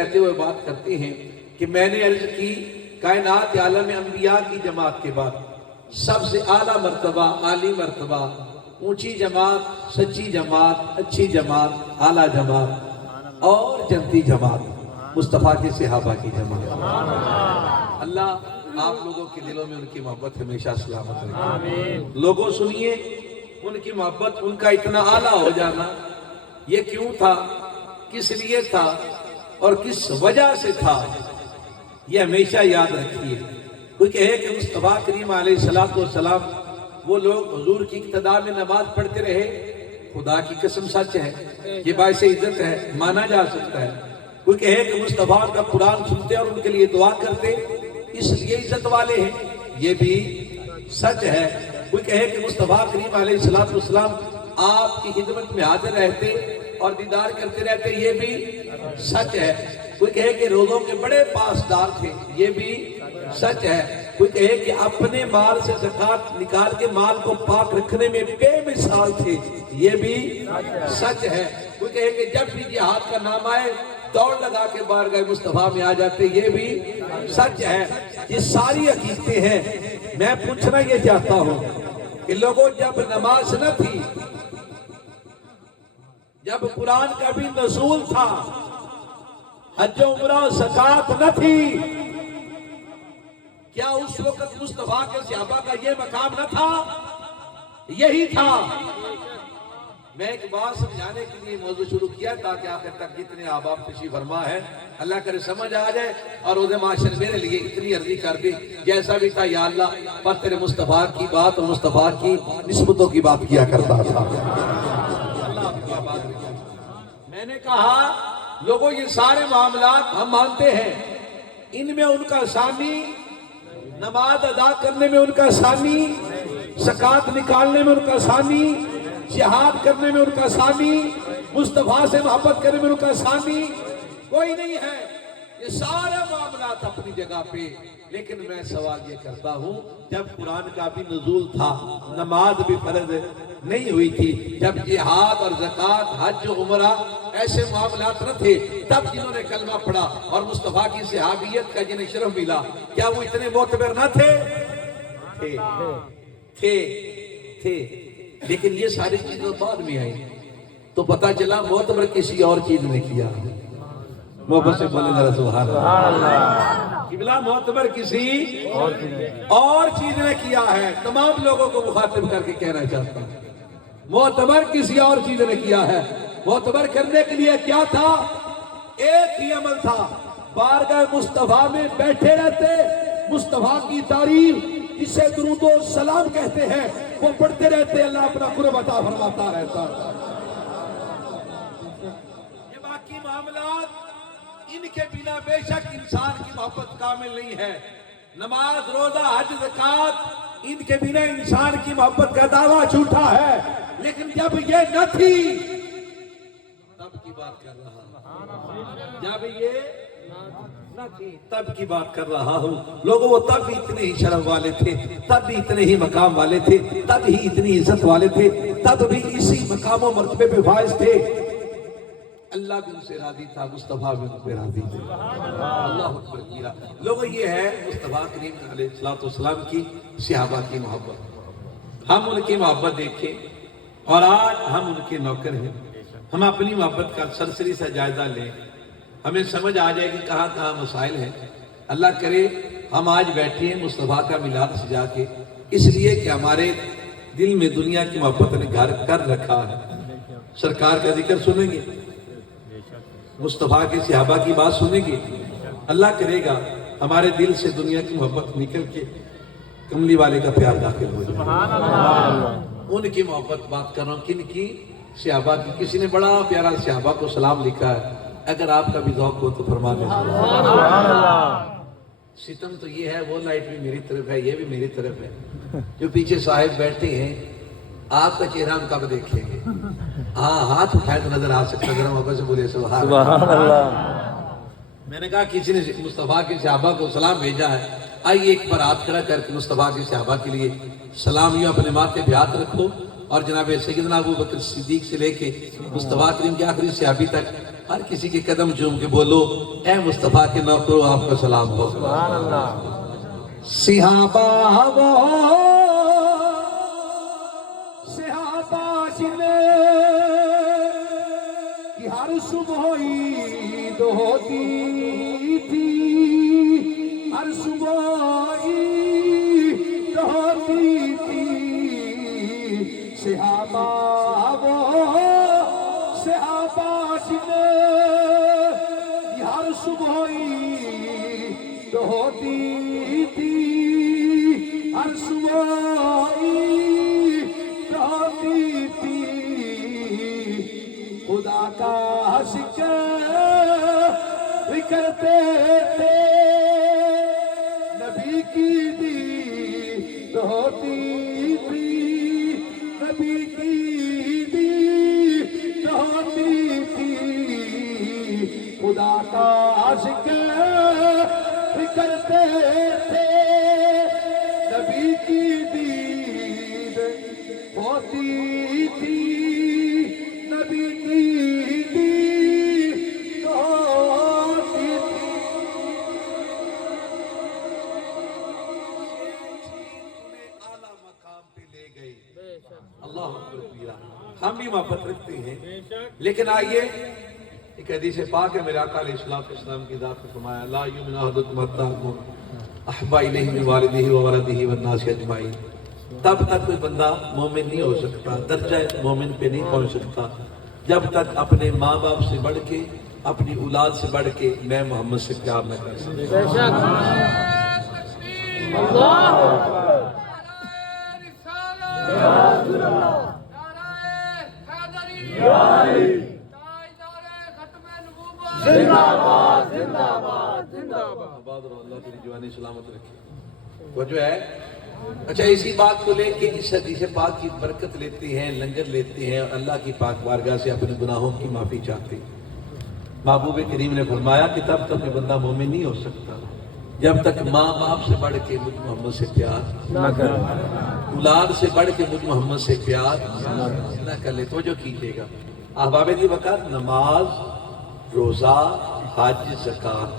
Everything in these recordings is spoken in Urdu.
کہتے ہوئے بات کرتے ہیں کہ میں نے عرض کی کائنات عالم انبیاء کی جماعت کے بعد سب سے اعلیٰ مرتبہ، عالی مرتبہ، اونچی جماعت، سچی جماعت، اچھی جماعت، اعلیٰ جماعت اور جنتی جماعت مصطفیٰ کے صحابہ کی جماعت۔ اللہ آپ لوگوں کے دلوں میں ان کی محبت ہمیشہ سلامت رکھے۔ لوگوں سنیے، ان کی محبت، ان کا اتنا اعلیٰ ہو جانا یہ کیوں تھا، کس لیے تھا اور کس وجہ سے تھا، یہ ہمیشہ یاد رکھیے۔ کوئی کہے کہ مصطفیٰ کریم علیہ السلام وہ لوگ حضور کی اقتداء میں نماز پڑھتے رہے، خدا کی قسم سچ ہے، یہ باعث عزت ہے، مانا جا سکتا ہے۔ کوئی کہے کہ مصطفیٰ کا قرآن سنتے اور ان کے لیے دعا کرتے اس لیے عزت والے ہیں، یہ بھی سچ ہے۔ کوئی کہے کہ مصطفیٰ کریم علیہ السلام آپ کی خدمت میں حاضر رہتے اور دیدار کرتے رہتے، یہ بھی سچ ہے۔ کوئی کہے کہ روزوں کے بڑے پاسدار تھے، یہ بھی سچ ہے۔ کوئی کہے کہ اپنے مال سے زکوٰۃ نکال کے مال کو پاک رکھنے میں بے مثال تھے، یہ بھی سچ ہے۔ کوئی کہے کہ جب بھی جہاد کا نام آئے دوڑ لگا کے بارگاہ مصطفیٰ میں آ جاتے، یہ بھی سچ ہے۔ یہ ساری حقیقتیں ہیں۔ میں پوچھنا یہ چاہتا ہوں کہ لوگوں، جب نماز نہ تھی، جب قرآن کا بھی نزول تھا، حج و عمرہ زکوٰۃ نہ تھی، کیا اس وقت مصطفیٰ کے صحابہ کا یہ مقام نہ تھا؟ یہی تھا۔ میں ایک بات سمجھانے کے لیے موضوع شروع کیا تاکہ آخر تک جتنے احباب تشریف فرما ہے اللہ کرے سمجھ آ جائے، اور روز معاشر میرے لیے اتنی عرضی کر دی جیسا بھی تھا، یا اللہ پر تیرے مصطفیٰ کی بات اور مصطفیٰ کی نسبتوں کی بات کیا کرتا تھا۔ میں نے کہا لوگوں، یہ سارے معاملات ہم مانتے ہیں، ان میں ان کا ثانی، نماز ادا کرنے میں ان کا ثانی، زکوٰۃ نکالنے میں ان کا ثانی، جہاد کرنے میں ان کا ثانی، مصطفیٰ سے محبت کرنے میں ان کا ثانی کوئی نہیں ہے۔ یہ سارے معاملات اپنی جگہ پہ، لیکن میں سوال یہ کرتا ہوں، جب قرآن کا بھی نزول تھا، نماز بھی فرض نہیں ہوئی تھی، جب جہاد اور زکوٰۃ، حج و عمرہ ایسے معاملات نہ تھے، تب جنہوں نے کلمہ پڑھا اور مصطفیٰ کی صحابیت کا جنہیں شرف ملا، کیا وہ اتنے معتبر نہ تھے؟ تھے۔ لیکن یہ ساری چیزیں بعد میں آئی تو پتہ چلا معتبر کسی اور چیز نے کیا۔ محبت سے بولیں ذرا سبحان اللہ۔ قبلہ معتبر کسی اور چیز نے کیا ہے۔ تمام لوگوں کو مخاطب کر کے کہنا چاہتا ہوں، معتبر کسی اور چیز نے کیا ہے۔ معتبر کرنے کے لیے کیا تھا؟ ایک ہی عمل تھا، بارگاہ مصطفیٰ میں بیٹھے رہتے، مصطفیٰ کی تعریف جسے درود و سلام کہتے ہیں وہ پڑھتے رہتے، اللہ اپنا قرب عطا فرماتا رہتا۔ یہ باقی معاملات، ان کے بنا بے شک انسان کی محبت کامل نہیں ہے۔ نماز، روزہ، حج، زکوٰۃ، ان کے بنا انسان کی محبت کا دعویٰ جھوٹا ہے۔ لیکن جب یہ نہ تھی تب کی بات کر رہا ہوں، جب یہ نہ تھی تب کی بات کر رہا ہوں۔ لوگوں، وہ تب بھی اتنے ہی شرف والے تھے، تب بھی اتنے ہی مقام والے تھے، تب ہی اتنی عزت والے تھے، تب بھی اسی مقام و مرتبے پہ فائز تھے۔ اللہ بھی ان سے راضی تھا، مصطفیٰ بھی ان پہ راضی تھے۔ اللہ اکبر کیا۔ لوگوں، یہ ہے مصطفیٰ کریم علیہ السلام کی صحابہ کی محبت۔ ہم ان کی محبت دیکھیں اور آج ہم ان کے نوکر ہیں۔ ہم اپنی محبت کا سرسری سے جائزہ لیں، ہمیں سمجھ آ جائے گی کہاں کہاں مسائل ہیں۔ اللہ کرے ہم آج بیٹھے ہیں مصطفیٰ کا میلاد سجا کے، اس لیے کہ ہمارے دل میں دنیا کی محبت نے گھر کر رکھا ہے۔ سرکار کا ذکر سنیں گے، مصطفیٰ کے صحابہ کی بات سنیں گے، اللہ کرے گا ہمارے دل سے دنیا کی محبت نکل کے کملی والے کا پیار داخل ہو جائے۔ ان کی محبت بات کر رہا ہوں، کن کی؟ صحابہ کی۔ کسی نے بڑا پیارا صحابہ کو سلام لکھا ہے، اگر آپ کا بھی ذوق ہو تو فرما دیں۔ ستم تو یہ ہے، وہ لائٹ بھی میری طرف ہے، یہ بھی میری طرف ہے۔ جو پیچھے صاحب بیٹھے ہیں، آپ کا چہرہ ہم کب دیکھیں گے؟ ہاں، ہاتھ اٹھائے تو نظر آ سکتا، ذرا محبت سے بولے سبحان اللہ۔ میں نے کہا کسی نے مصطفیٰ کے صحابہ کو سلام بھیجا ہے، آئیے ایک بار ہاتھ کھڑا کر کے مصطفیٰ کے صحابہ کے لیے سلام یوں اپنے ماتھے پہ ہاتھ رکھو، اور جناب سیدنا ابو بکر صدیق سے لے کے مصطفیٰ کریم کے آخری صحابی تک ہر کسی کے قدم چوم کے بولو اے مصطفیٰ کے نوکرو آپ کو سلام ہو. سبحان اللہ. صحابہ وہ صحابہ جنہیں کہ ہر صبح عید ہوتی تھی، ہر صبح عید ہوتی تھی. صحابہ وہ صحابہ جنہیں کہ ہر صبح عید ہوتی تھی، ہر صبح عید ہوتی تھی. خدا کا ذکر کرتے تھے، نبی کی دید ہوتی تھی، نبی کی دید ہوتی تھی. خدا کا ذکر کرتے تھے، نبی کی دید ہوتی تھی، نبی کی دید ہوتی تھی. اعلیٰ مقام پہ لے گئی. اللہ اکبر. ہم بھی محبت رکھتے ہیں، لیکن آئیے ایک حدیث پاک ہے میرے آقا علیہ السلام کی ذات نے فرمایا لا یؤمن احدکم حتی اکون احب الیہ من والدہ وولدہ والناس اجمعین. تب تک کوئی بندہ مومن نہیں ہو سکتا، درجہ مومن پہ نہیں پہنچ سکتا جب تک اپنے ماں باپ سے بڑھ کے، اپنی اولاد سے بڑھ کے میں محمد سے پیار نہ کر سکتا. اللہ تیری جوانی سلامت رکھے. وہ جو ہے اچھا اسی بات کو لے کے اس حدیث پاک کی برکت لیتے ہیں، لنگر لیتے ہیں اور اللہ کی پاک بارگاہ سے اپنے گناہوں کی معافی چاہتے ہیں. محبوب کریم نے فرمایا کہ تب تک یہ بندہ مومن نہیں ہو سکتا جب تک ماں باپ سے بڑھ کے مجھ محمد سے پیار نہ کر، اولاد سے بڑھ کے مجھ محمد سے پیار نہ کر لے. توجہ کیجیے گا احباب دی وقت، نماز، روزہ، حج، زکوٰۃ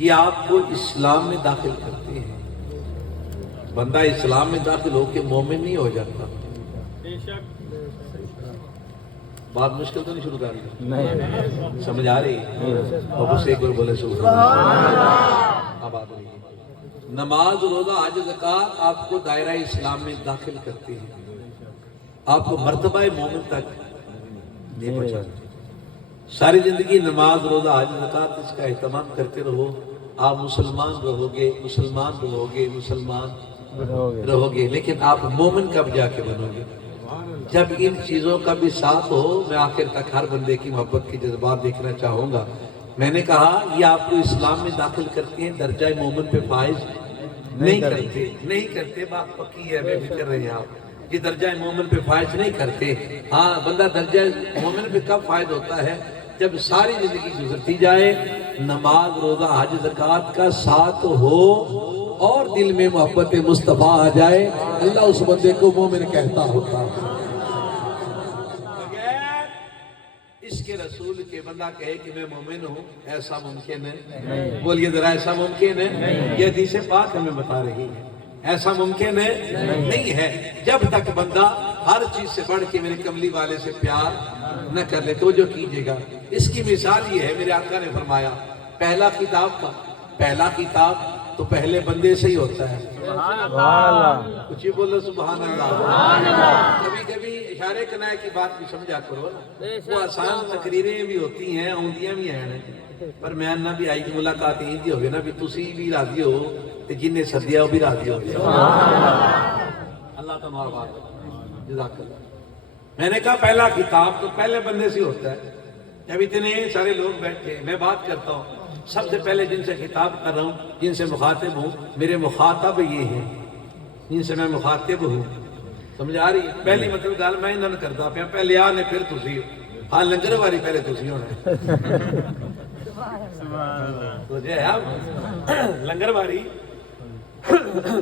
یہ آپ کو اسلام میں داخل کرتے ہیں. بندہ اسلام میں داخل ہو کے مومن نہیں ہو جاتا. بات مشکل تو نہیں شروع کر رہی؟ سمجھ آ رہی ہے؟ اب اسے ایک بار بولے سبحان اللہ. اب آ رہی ہے. نماز، روزہ، حج، زکوٰۃ آپ کو دائرہ اسلام میں داخل کرتے ہیں، آپ کو مرتبہ مومن تک نہیں پہنچاتے. ساری زندگی نماز، روزہ، حج، زکوٰۃ اس کا اہتمام کرتے رہو، آپ مسلمان رہو گے، مسلمان رہو گے، مسلمان رہو گے. لیکن آپ مومن کب جا کے بنو گے؟ جب ان چیزوں کا بھی ساتھ ہو. میں آخر تک ہر بندے کی محبت کے جذبات دیکھنا چاہوں گا. میں نے کہا یہ آپ کو اسلام میں داخل کرتے ہیں، درجہ مومن پہ فائز نہیں کرتے. بات پکی ہے، میں بھی کر رہے ہیں آپ. یہ درجہ مومن پہ فائز نہیں کرتے. ہاں بندہ درجہ مومن پہ کب فائز ہوتا ہے؟ جب ساری زندگی گزرتی جائے، نماز، روزہ، حج، زکوٰۃ کا ساتھ ہو اور دل میں محبت مصطفیٰ آ جائے، اللہ اس بندے کو مومن کہتا ہوتا ہے. اس کے رسول کے بندہ کہے کہ میں مومن ہوں، ایسا ممکن ہے؟ بولیے ذرا، ایسا ممکن ہے؟ یہ حدیث پاک ہمیں بتا رہی ہے ایسا ممکن ہے؟ نہیں ہے. جب تک بندہ ہر چیز سے بڑھ کے میرے کملی والے سے پیار نہ کر لے. تو جو کیجیے گا اس کی مثال یہ ہے، میرے آقا نے فرمایا پہلا کتاب تو پہلے بندے سے ہی ہوتا ہے. کچھ ہی بولو سبحان اللہ. کبھی کبھی اشارے کنائے کی بات بھی سمجھا کرو نا. وہ آسان تقریریں بھی ہوتی ہیں، آؤندیاں بھی ہیں، پر میں نہ بھی آئی کی ملاقات ہی ہوگی نا بھی تسی بھی راضی ہو تے جن نے سدیا وہ بھی راضی ہو گیا. اللہ تمہارا بات جزاک اللہ. میں نے کہا پہلا کتاب تو پہلے بندے سے ہوتا ہے. جب اتنے سارے لوگ بیٹھے میں بات کرتا ہوں، سب سے پہلے جن سے خطاب کر رہا ہوں، جن سے مخاطب ہوں، میرے مخاطب یہ ہیں جن سے میں مخاطب ہوں. سمجھ آ رہی ہے؟ پہلی مطلب گل میں انہوں نے کرتا پیا، پہلے آ نے پھر تسی. ہاں لنگر واری پہلے تسی ہونا ہے. تو جو ہے لنگر واری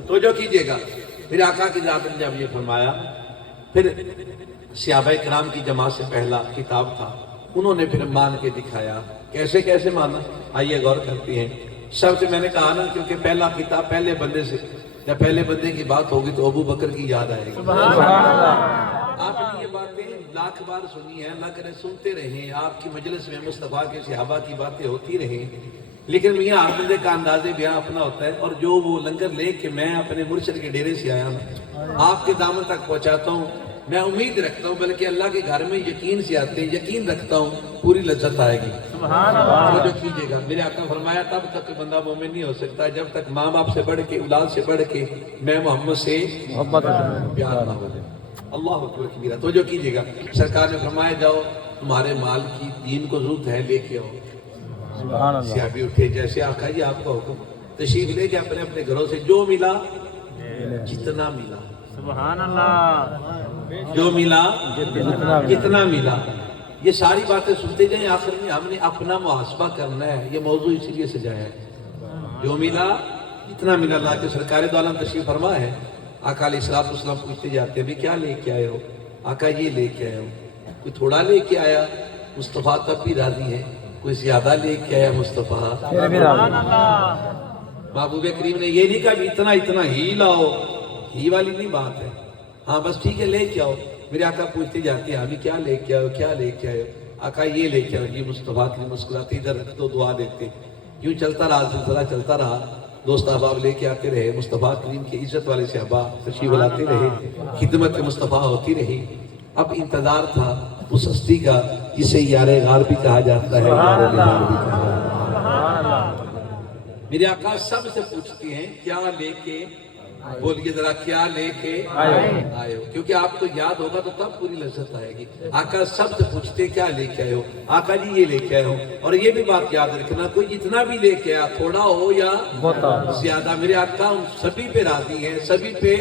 تو جو کیجئے گا. پھر آقا کی ذات نے جب یہ فرمایا، پھر صحابہ کرام کی جماعت سے پہلا کتاب تھا انہوں نے پھر مان کے دکھایا. کیسے کیسے مانا, آئیے غور کرتے ہیں. سب سے میں نے کہا نا, کیونکہ پہلا خطاب پہلے بندے سے, جب پہلے بندے کی بات ہوگی تو ابو بکر کی یاد آئے گی. آپ نے یہ باتیں لاکھ بار سنی ہے, اللہ کرے سنتے رہیں, آپ کی مجلس میں مصطفیٰ کے صحابہ کی باتیں ہوتی رہیں, لیکن میاں ہر بندے کا انداز بیان اپنا ہوتا ہے. اور جو وہ لنگر لے کے میں اپنے مرشد کے ڈیرے سے آیا ہوں, آپ کے دامن تک پہنچاتا ہوں, میں امید رکھتا ہوں, بلکہ اللہ کے گھر میں یقین سے آتے ہیں, یقین رکھتا ہوں پوری لذت آئے گی. توجہ کیجیے گا, میرے آقا فرمایا تب تک بندہ مومن نہیں ہو سکتا جب تک ماں باپ سے بڑھ کے, اولاد سے بڑھ کے میں محمد سے پیار نہ ہو جائے. اللہ اکبر کبیرہ. توجہ کیجیے گا, سرکار نے فرمایا جاؤ تمہارے مال کی دین کو ضرورت ہے, لے کے آؤ. صحابی اٹھے, جیسے آقا جی آپ کا حکم, تشریف لے کے اپنے اپنے گھروں سے جو ملا, جتنا ملا, سبحان اللہ, جو ملا کتنا ملا. یہ ساری باتیں سنتے جائیں, آخر میں ہم نے اپنا محاسبہ کرنا ہے. یہ موضوع اسی لیے سجایا ہے, جو ملا کتنا ملا. اللہ کے سرکار دو عالم تشریف فرما ہے. آقا علیہ السلام پوچھتے جاتے ہیں, بھی کیا لے کے آئے ہو؟ آقا یہ لے کے آئے ہو. کوئی تھوڑا لے کے آیا, مصطفیٰ تب بھی راضی ہے. کوئی زیادہ لے کے آیا, مصطفیٰ. محبوب کریم نے یہ نہیں کہا بھی اتنا اتنا ہی لاؤ, ہی والی نہیں بات ہے. ہاں بس ٹھیک ہے, لے کے آؤ. میرے آقا پوچھتے جاتے ہیں, ابھی کیا لے کے آئے ہو, کیا لے کے آئے ہو؟ آقا یہ لے کے آؤ جی. مصطفیٰ کی مسکراتے, ادھر تو دعا دیتے. یوں چلتا رہا, سلسلہ چلتا رہا. دوست احباب لے کے آتے رہے, مصطفیٰ کریم کی عزت والے صحابہ تشریف لاتے رہے, خدمت مصطفیٰ ہوتی رہی. اب انتظار تھا اس ہستی کا جسے یار غار بھی کہا جاتا ہے, یار غار بھی کہا جاتا ہے. میرے آقا سب سے پوچھتے ہیں کیا لے کے, بولیے ذرا کیا لے کے آئے ہو, کیونکہ آپ کو یاد ہوگا تو تب پوری لذت آئے گی. آقا سب سے پوچھتے کیا لے کے آئے ہو؟ آقا جی یہ لے کے آئے ہو. اور یہ بھی بات یاد رکھنا, کوئی جتنا بھی لے کے آیا, تھوڑا ہو یا زیادہ, میرے آقا ان سبھی پہ راضی ہیں, سبھی پہ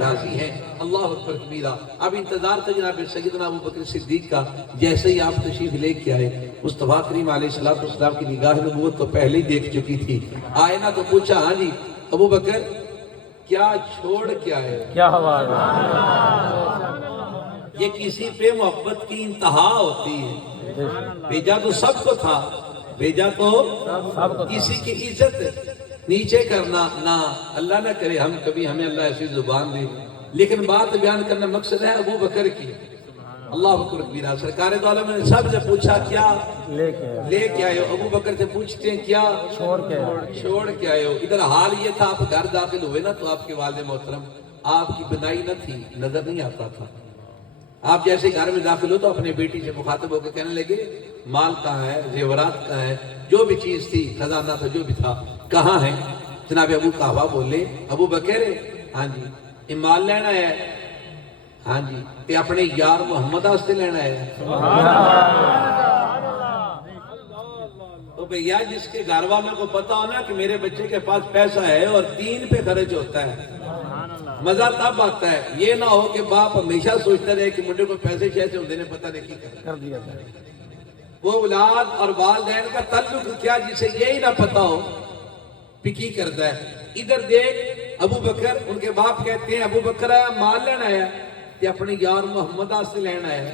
راضی ہیں. اللہ اکبر کبیرہ. اب انتظار تھا جناب سیدنا ابو بکر صدیق کا. جیسے ہی آپ تشریف لے کے آئے, مصطفیٰ کریم علیہ السلام کی نگاہ نبوت تو پہلے ہی دیکھ چکی تھی. آئے نا تو پوچھا, ہاں جی ابو بکر کیا چھوڑ کے آئے؟ کیا حوال. یہ کسی پہ محبت کی انتہا ہوتی ہے. بھیجا تو سب کو تھا, بھیجا تو کسی کی عزت نیچے کرنا نہ, اللہ نہ کرے ہم کبھی, ہمیں اللہ ایسی زبان دے, لیکن بات بیان کرنا مقصد ہے ابو بکر کی. اللہ اکبر کبیرہ. سرکار دو عالم نے سب سے پوچھا کیا لے کے آئے ہو؟ ابو بکر سے پوچھتے ہیں کیا چھوڑ کے آئے ہو؟ ادھر حال یہ تھا, آپ گھر داخل ہوئے نا تو آپ کے والد محترم, آپ کی بنائی نہ تھی, نظر نہیں آتا تھا. آپ جیسے گھر میں داخل ہو تو اپنے بیٹی سے مخاطب ہو کے کہنے لگے, مال کہاں ہے, زیورات کہاں ہے, جو بھی چیز تھی, خزانہ تھا جو بھی تھا, کہاں ہے؟ جناب ابو قحافہ بولے, ابو بکر ہاں جی یہ مال لینا ہے, ہاں جی یہ اپنے یار محمد واسطے لینا ہے. تو بھیا جس کے گھر والوں کو پتا ہو نا کہ میرے بچے کے پاس پیسہ ہے اور دین پہ خرچ ہوتا ہے, مزہ تب آتا ہے. یہ نہ ہو کہ باپ ہمیشہ سوچتا رہے کہ مجھے کو پیسے شیسے ہوتے ہیں, پتہ نہیں کی کر دیا. وہ اولاد اور والدین کا تعلق کیا جسے یہی نہ پتا ہو پکی کرتا ہے. ادھر دیکھ ابو بکر, ان کے باپ کہتے ہیں ابو بکر مال لینا ہے یا اپنے یار محمد سے لینا ہے؟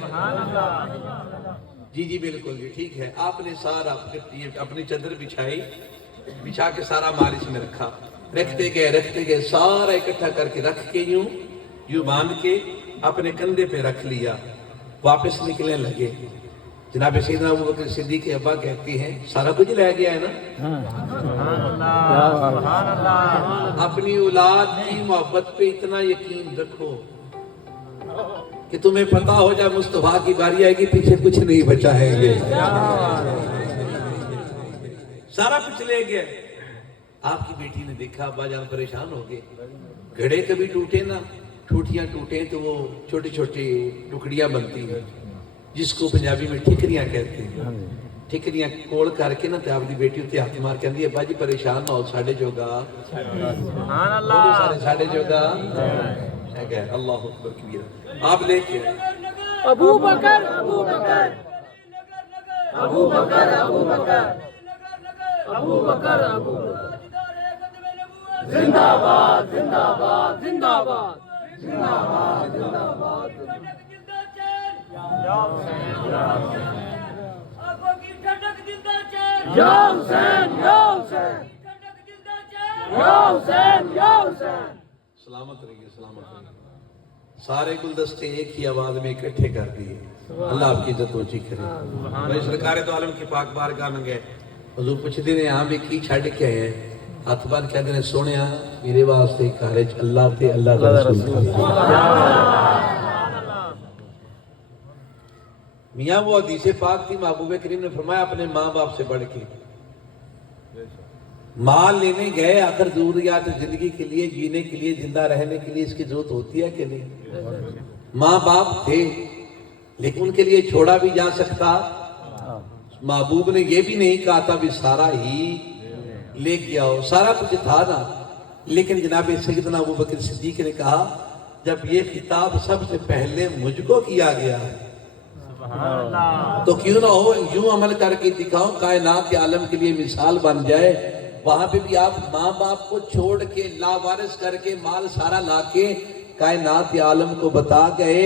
جی جی بالکل جی ٹھیک ہے. آپ نے سارا اپنی چادر بچھائی, بچھا کے سارا مال اس میں رکھا, رکھتے گئے سارا اکٹھا کر کے رکھ کے یوں باندھ کے اپنے کندھے پہ رکھ لیا. واپس نکلنے لگے. جناب سیدنا ابو بکر صدیق کے ابا کہتی ہیں سارا کچھ لے گیا ہے نا. اپنی اولاد کی محبت پہ اتنا یقین رکھو کہ تمہیں پتا ہو جائے مصطفیٰ کی باری آئے گی پیچھے کچھ نہیں بچا ہے. یہ سارا کچھ لے گئے. آپ کی بیٹی نے دیکھا, ابا جان پریشان ہو گئے. گھڑے کبھی ٹوٹے نا, ٹوٹیاں ٹوٹے تو وہ چھوٹی چھوٹی ٹکڑیاں بنتی ہیں جس کو پنجابی میں ٹھکریاں کہتے ہیں. ٹھکریاں کوڑ کر کے نا تے آپ دی بیٹی اتنے ہاتھ مار کے آندی, ابا جی پریشان نہ ہو, ساڈے جوگا ساڈے جوگا. اللہ اکبر کبیرہ. آپ لے کے ابو بکر ابو بکر ابو بکر ابو بکر ابو بکر ابو زندہ باد زندہ باد زندہ باد زندہ باد زندہ باد. Ya Hussein, Ya Hussein. Ya Hussein, Ya Hussein. سلامت رہیے، سلامت رہیے. سارے گلدستے ایک ہی آواز میں اکٹھے کر دیے. اللہ آپ کی عزت اونچی کرے. بھائی سرکار تو عالم کی پاک بارگاہ میں گئے. حضور پوچھتے نے ہاں بھی کی چھڑ کے آئے ہیں. ہاتھ بن کہتے ہیں سونیا میرے واسطے کارج اللہ تے اللہ دا رسول تھا. میاں وہ حدیث پاک تھی. محبوب کریم نے فرمایا اپنے ماں باپ سے بڑھ کے مال لینے گئے. آخر ضروریات زندگی کے لیے، جینے کے لیے، زندہ رہنے کے لیے اس کی ضرورت ہوتی ہے کہ نہیں؟ ماں باپ تھے لیکن ان کے لیے چھوڑا بھی جا سکتا. محبوب نے یہ بھی نہیں کہا تھا بھی سارا ہی لے کے آؤ، سارا کچھ تھا نا. لیکن جناب سیدنا ابوبکر صدیق نے کہا جب یہ خطاب سب سے پہلے مجھ کو کیا گیا ہے تو کیوں نہ ہو یوں عمل کر کے دکھاؤ، کائنات عالم کے لیے مثال بن جائے. وہاں پہ بھی آپ ماں باپ کو چھوڑ کے لاوارث کر کے مال سارا لا کے کائنات عالم کو بتا گئے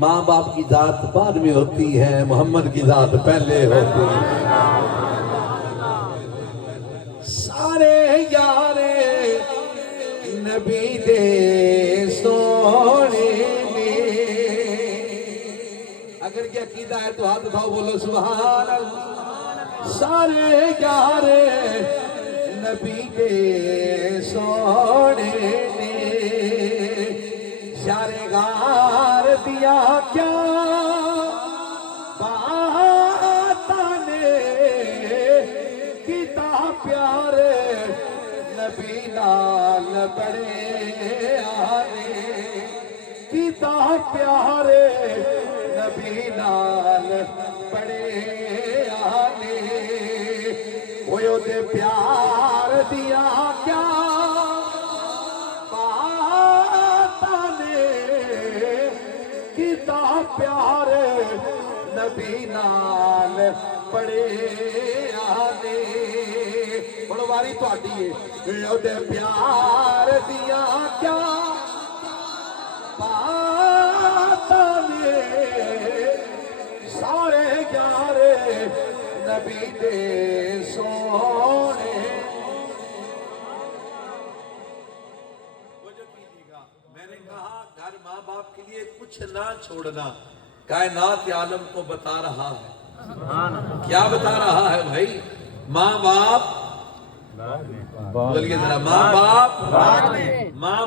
ماں باپ کی ذات بعد میں ہوتی ہے، محمد کی ذات پہلے ہوتی ہے. سارے یارے نبی دے سونے نے. اگر یہ عقیدہ ہے تو ہاتھ اٹھاؤ بولو سبحان اللہ. سارے یارے نبی دے سونے نے شار غار دیا کیا بات نے کتاب پیارے نبی نال بڑے آنے. کتاب پیارے نبی نال بڑے آنے. وہ دے پیار دیا کیا بات نے کتاب پیارے نبی نال بڑے آنے. بڑواری تو آتی ہے وہ دے پیار دیا کیا بات نے سارے یارے نبی دے سونے. وہ جو کیجیے گا میں نے کہا گھر ماں باپ کے لیے کچھ نہ چھوڑنا کائنات عالم کو بتا رہا ہے. کیا بتا رہا ہے بھائی؟ ماں باپ بولیے ذرا ماں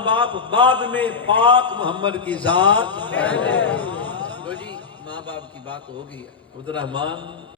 باپ بعد میں پاک محمد کی ذات. لو جی ماں باپ کی بات ہو گئی. عبد الرحمان